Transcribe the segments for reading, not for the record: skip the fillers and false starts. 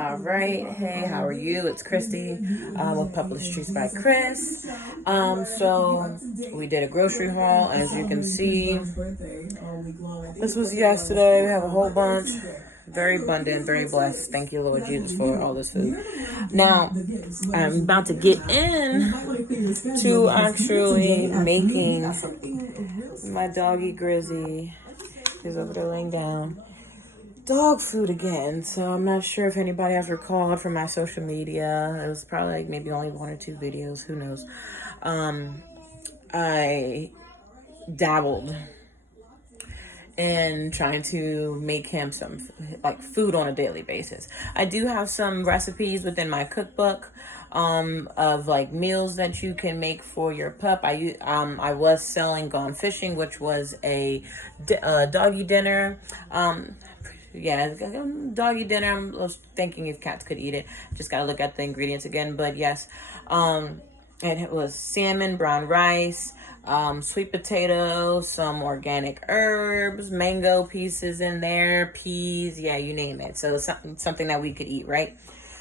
All right, hey, how are you? It's Christy with Published Treats by Chris. So we did a grocery haul, as you can see. This was yesterday. We have a whole bunch. Very abundant, very blessed. Thank you, Lord Jesus, for all this food. Now, I'm about to get in to actually making my doggy Grizzy. He's over there laying down. Dog food again. So I'm not sure if anybody has recalled from my social media. It was probably like maybe only 1 or 2 videos. Who knows? I dabbled in trying to make him some like food on a daily basis. I do have some recipes within my cookbook of like meals that you can make for your pup. I was selling Gone Fishing, which was a doggy dinner. Doggy dinner. I was thinking if cats could eat it. Just gotta look at the ingredients again. But yes, and it was salmon, brown rice, sweet potato, some organic herbs, mango pieces in there, peas, yeah, you name it. So it's something that we could eat, right?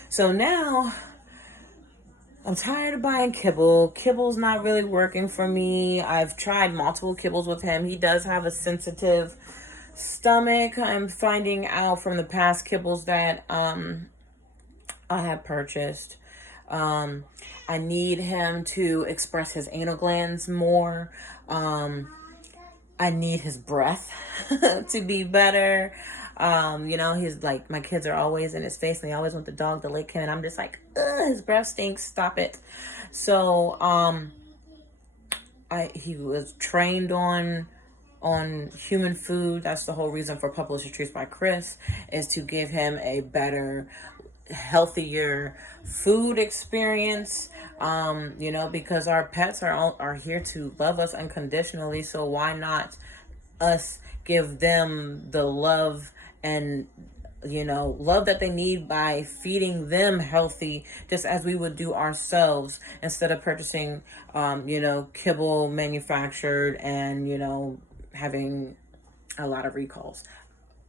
So now I'm tired of buying kibble. Kibble's not really working for me. I've tried multiple kibbles with him. He does have a sensitive stomach. I'm finding out from the past kibbles that I have purchased. I need him to express his anal glands more. I need his breath to be better. He's like, my kids are always in his face and they always want the dog to lick him. And I'm just like, his breath stinks. Stop it. So, he was trained on human food. That's the whole reason for Published Treats by Chris, is to give him a better, healthier food experience, because our pets are here to love us unconditionally. So why not us give them the love and love that they need by feeding them healthy, just as we would do ourselves, instead of purchasing kibble manufactured and having a lot of recalls.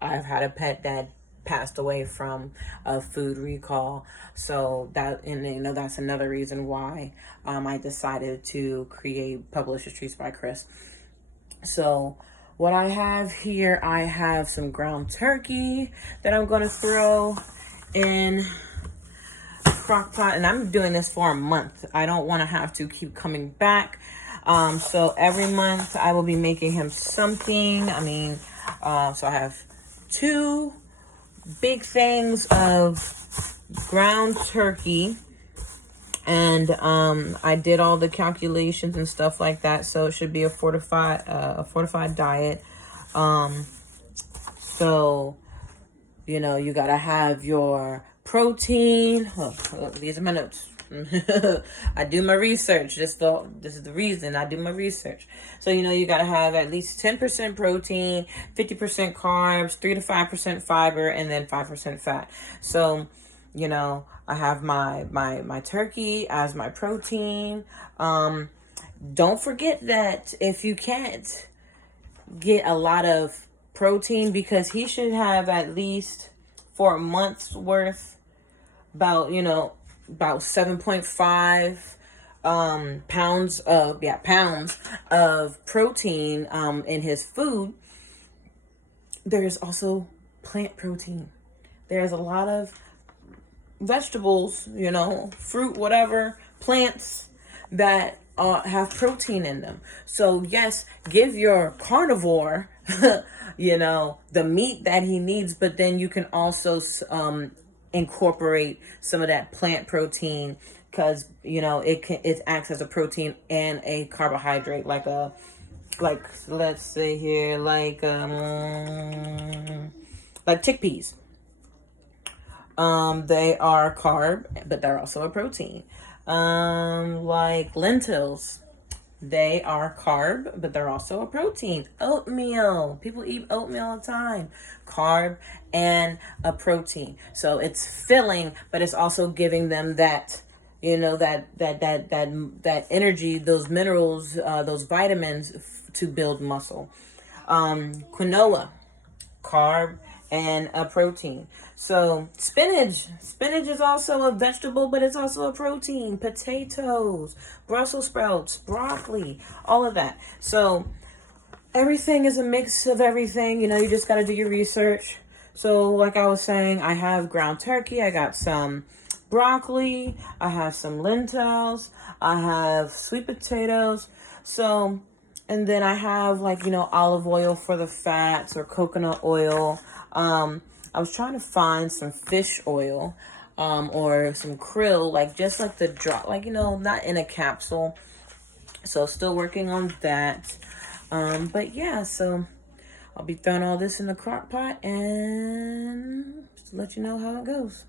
I've had a pet that passed away from a food recall, so that's another reason why I decided to create Published Treats by Chris. So what I have here, I have some ground turkey that I'm going to throw in a crock pot, and I'm doing this for a month. I don't want to have to keep coming back. So every month I will be making him something. So I have 2 big things of ground turkey, and I did all the calculations and stuff like that, so it should be a fortified diet. So you gotta have your protein. These are my notes. I do my research. This is the reason I do my research. So you gotta have at least 10% protein, 50% carbs, 3 to 5% fiber, and then 5% fat. So I have my turkey as my protein. Don't forget that if you can't get a lot of protein, because he should have at least for a month's worth about 7.5 pounds of protein in his food. There's also plant protein. There's a lot of vegetables, fruit, whatever, plants that have protein in them. So yes, give your carnivore the meat that he needs, but then you can also incorporate some of that plant protein, because it acts as a protein and a carbohydrate, like let's say here, like chickpeas. They are carb, but they're also a protein. Like lentils, they are carb, but they're also a protein. Oatmeal, people eat oatmeal all the time. Carb and a protein. So it's filling, but it's also giving them that, that energy, those minerals, those vitamins to build muscle. Quinoa, carb and a protein. So spinach is also a vegetable, but it's also a protein. Potatoes, Brussels sprouts, broccoli, all of that. So everything is a mix of everything. You just got to do your research. So like I was saying, I have ground turkey, I got some broccoli, I have some lentils, I have sweet potatoes. So, and then I have olive oil for the fats, or coconut oil. I was trying to find some fish oil, or some krill, just like the drop, not in a capsule. So still working on that. But yeah, so I'll be throwing all this in the crock pot and just let you know how it goes.